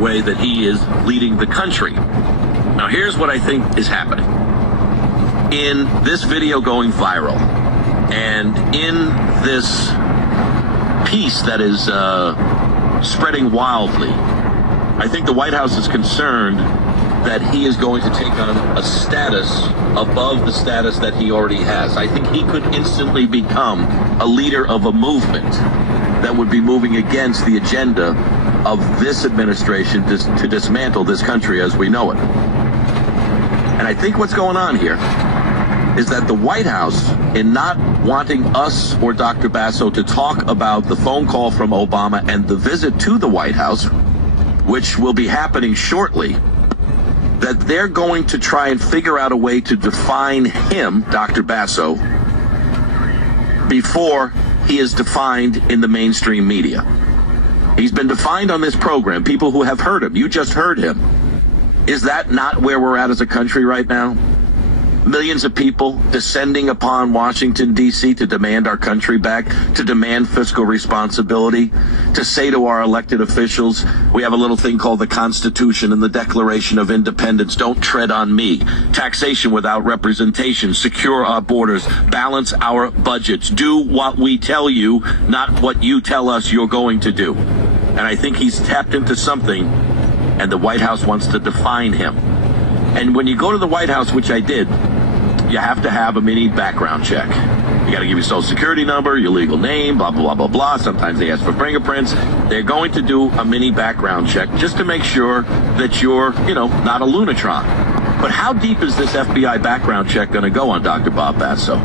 way that he is leading the country. Now, here's what I think is happening. In this video going viral, and in this piece that is spreading wildly, I think the White House is concerned that he is going to take on a status above the status that he already has. I think he could instantly become a leader of a movement that would be moving against the agenda of this administration to dismantle this country as we know it. And I think what's going on here is that the White House, in not wanting us or Dr. Basso to talk about the phone call from Obama and the visit to the White House, which will be happening shortly, that they're going to try and figure out a way to define him, Dr. Basso, before he is defined in the mainstream media. He's been defined on this program. People who have heard him, you just heard him. Is that not where we're at as a country right now? Millions of people descending upon Washington, D.C. to demand our country back, to demand fiscal responsibility, to say to our elected officials, we have a little thing called the Constitution and the Declaration of Independence. Don't tread on me. Taxation without representation. Secure our borders. Balance our budgets. Do what we tell you, not what you tell us you're going to do. And I think he's tapped into something, and the White House wants to define him. And when you go to the White House, which I did, you have to have a mini background check. You got to give your social security number, your legal name, blah, blah, blah, blah. Sometimes they ask for fingerprints. They're going to do a mini background check just to make sure that you're, not a lunatron. But how deep is this FBI background check going to go on Dr. Bob Basso?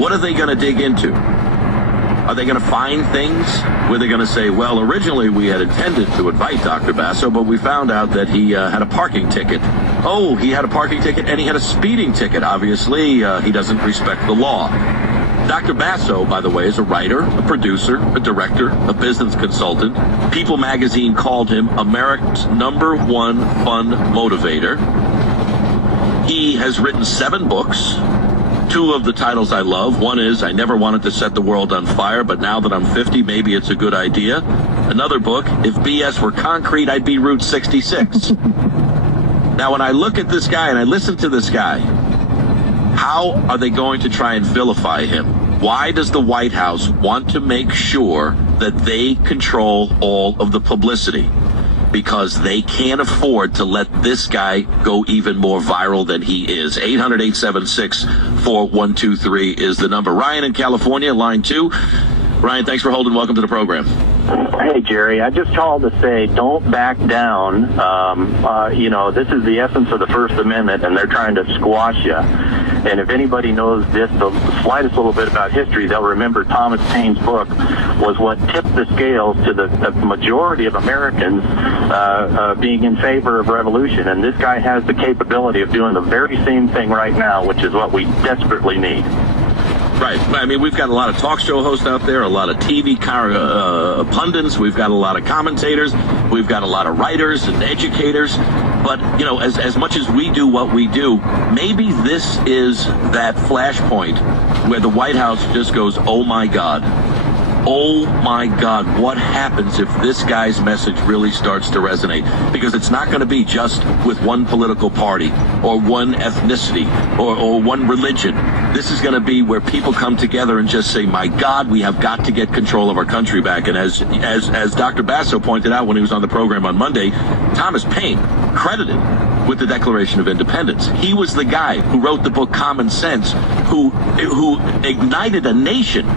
What are they going to dig into? Are they going to find things where they're going to say, well, originally we had intended to invite Dr. Basso, but we found out that he had a parking ticket. Oh, he had a parking ticket and he had a speeding ticket. Obviously, he doesn't respect the law. Dr. Basso, by the way, is a writer, a producer, a director, a business consultant. People magazine called him America's #1 fun motivator. He has written 7 books. 2 of the titles I love. One is I Never Wanted to Set the World on Fire, but now that I'm 50, maybe it's a good idea. Another book, If BS Were Concrete, I'd Be Route 66. Now, when I look at this guy and I listen to this guy, how are they going to try and vilify him? Why does the White House want to make sure that they control all of the publicity? Because they can't afford to let this guy go even more viral than he is. 800-876-4123 is the number. Ryan in California, line 2. Ryan, thanks for holding. Welcome to the program. Hey, Jerry. I just called to say don't back down. This is the essence of the First Amendment, and they're trying to squash you. And if anybody knows just the slightest little bit about history, they'll remember Thomas Paine's book was what tipped the scales to the majority of Americans being in favor of revolution. And this guy has the capability of doing the very same thing right now, which is what we desperately need. Right. I mean, we've got a lot of talk show hosts out there, a lot of TV pundits. We've got a lot of commentators. We've got a lot of writers and educators. But, as much as we do what we do, maybe this is that flashpoint where the White House just goes, oh, my God. Oh, my God, what happens if this guy's message really starts to resonate? Because it's not going to be just with one political party or one ethnicity or one religion. This is going to be where people come together and just say, my God, we have got to get control of our country back. And as Dr. Basso pointed out when he was on the program on Monday, Thomas Paine, credited with the Declaration of Independence. He was the guy who wrote the book Common Sense, who ignited a nation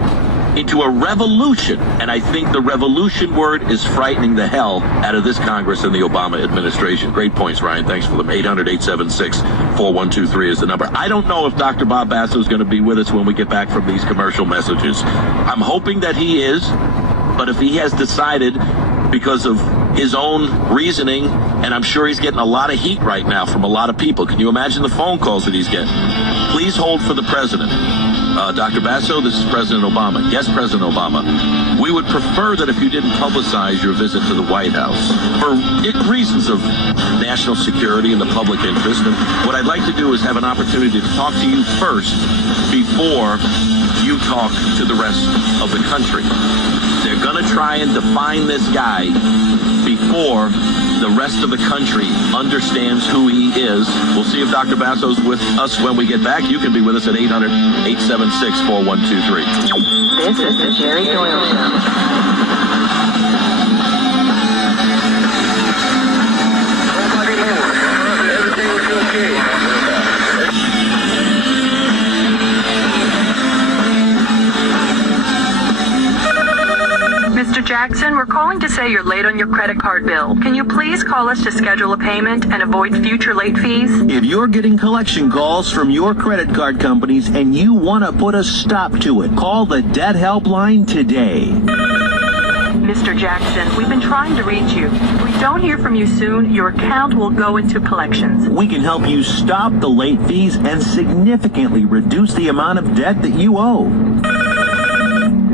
into a revolution. And I think the revolution word is frightening the hell out of this Congress and the Obama administration. Great points, Ryan. Thanks for them. 800-876-4123 is the number. I don't know if Dr. Bob Basso is going to be with us when we get back from these commercial messages. I'm hoping that he is, but if he has decided because of his own reasoning, and I'm sure he's getting a lot of heat right now from a lot of people. Can you imagine the phone calls that he's getting? Please hold for the president. Dr. Basso, this is President Obama. Yes, President Obama. We would prefer that if you didn't publicize your visit to the White House for reasons of national security and the public interest. And what I'd like to do is have an opportunity to talk to you first before you talk to the rest of the country. They're going to try and define this guy before the rest of the country understands who he is. We'll see if Dr. Basso's with us when we get back. You can be with us at 800-876-4123. This is the Jerry Doyle Show. Mr. Jackson, we're calling to say you're late on your credit card bill. Can you please call us to schedule a payment and avoid future late fees? If you're getting collection calls from your credit card companies and you want to put a stop to it, call the debt helpline today. Mr. Jackson, we've been trying to reach you. If we don't hear from you soon, your account will go into collections. We can help you stop the late fees and significantly reduce the amount of debt that you owe.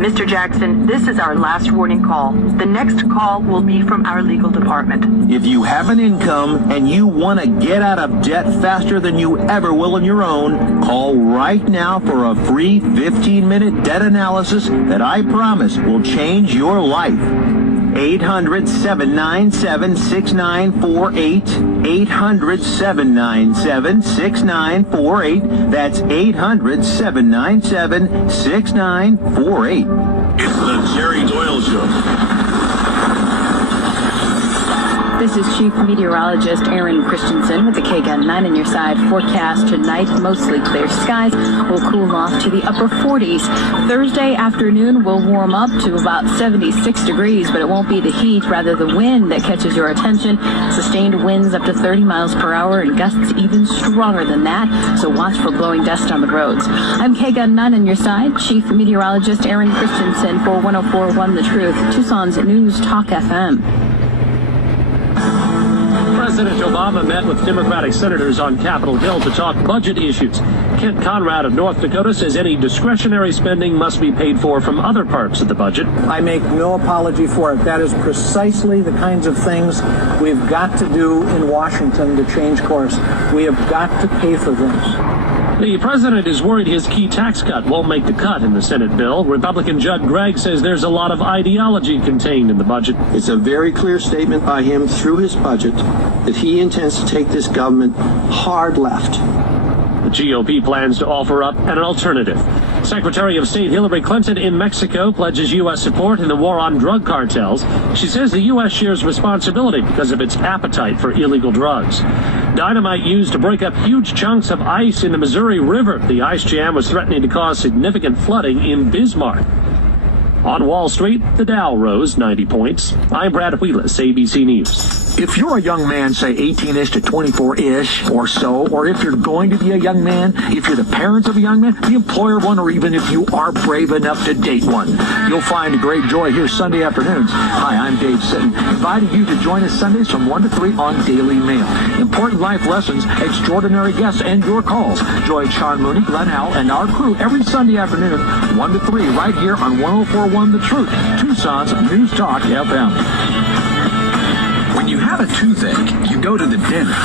Mr. Jackson, this is our last warning call. The next call will be from our legal department. If you have an income and you want to get out of debt faster than you ever will on your own, call right now for a free 15-minute debt analysis that I promise will change your life. 800-797-6948. 800-797-6948. That's 800-797-6948. It's the Jerry Doyle Show. This is Chief Meteorologist Aaron Christensen with the KGUN 9 on your side. Forecast tonight, mostly clear skies. Will cool off to the upper 40s. Thursday afternoon will warm up to about 76 degrees, but it won't be the heat, rather the wind that catches your attention. Sustained winds up to 30 miles per hour and gusts even stronger than that, so watch for blowing dust on the roads. I'm KGUN 9 on your side. Chief Meteorologist Aaron Christensen for 104.1 The Truth, Tucson's News Talk FM. President Obama met with Democratic senators on Capitol Hill to talk budget issues. Kent Conrad of North Dakota says any discretionary spending must be paid for from other parts of the budget. I make no apology for it. That is precisely the kinds of things we've got to do in Washington to change course. We have got to pay for this. The president is worried his key tax cut won't make the cut in the Senate bill. Republican Judd Gregg says there's a lot of ideology contained in the budget. It's a very clear statement by him through his budget that he intends to take this government hard left. The GOP plans to offer up an alternative. Secretary of State Hillary Clinton in Mexico pledges U.S. support in the war on drug cartels. She says the U.S. shares responsibility because of its appetite for illegal drugs. Dynamite used to break up huge chunks of ice in the Missouri River. The ice jam was threatening to cause significant flooding in Bismarck. On Wall Street, the Dow rose 90 points. I'm Brad Wheelis, ABC News. If you're a young man, say 18-ish to 24-ish or so, or if you're going to be a young man, if you're the parents of a young man, the employer of one, or even if you are brave enough to date one, you'll find great joy here Sunday afternoons. Hi, I'm Dave Sitton, inviting you to join us Sundays from 1 to 3 on Daily Mail. Important life lessons, extraordinary guests, and your calls. Join Sean Mooney, Glenn Howell, and our crew every Sunday afternoon, 1 to 3, right here on 104.1 The Truth, Tucson's News Talk FM. When you have a toothache, you go to the dentist.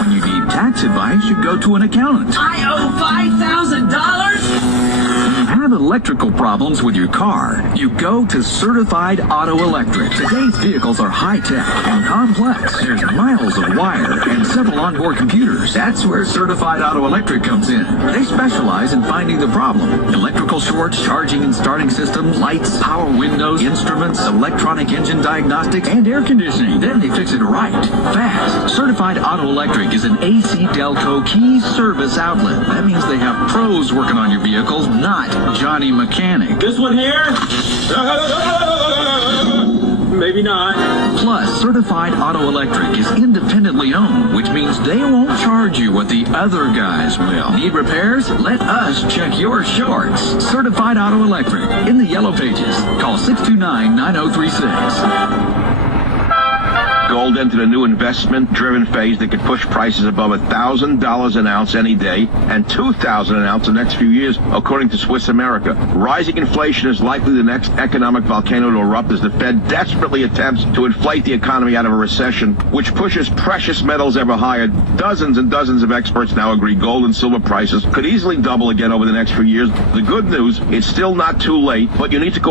When you need tax advice, you go to an accountant. I owe $5,000? When you have electrical problems with your car, you go to Certified Auto Electric. Today's vehicles are high-tech and complex. There's miles of wire and several onboard computers. That's where Certified Auto Electric comes in. They specialize in finding the problem. Electrical shorts, charging and starting systems, lights, power windows, instruments, electronic engine diagnostics, and air conditioning. Then they fix it right, fast. Certified Auto Electric is an AC Delco key service outlet. That means they have pros working on your vehicles, not Johnny Mechanic. This one here? Maybe not. Plus, Certified Auto Electric is independently owned, which means they won't charge you what the other guys will. Need repairs? Let us check your shorts. Certified Auto Electric in the Yellow Pages. Call 629-9036. Gold entered a new investment-driven phase that could push prices above $1,000 an ounce any day and $2,000 an ounce the next few years, according to Swiss America. Rising inflation is likely the next economic volcano to erupt as the Fed desperately attempts to inflate the economy out of a recession, which pushes precious metals ever higher. Dozens and dozens of experts now agree gold and silver prices could easily double again over the next few years. The good news, it's still not too late, but you need to go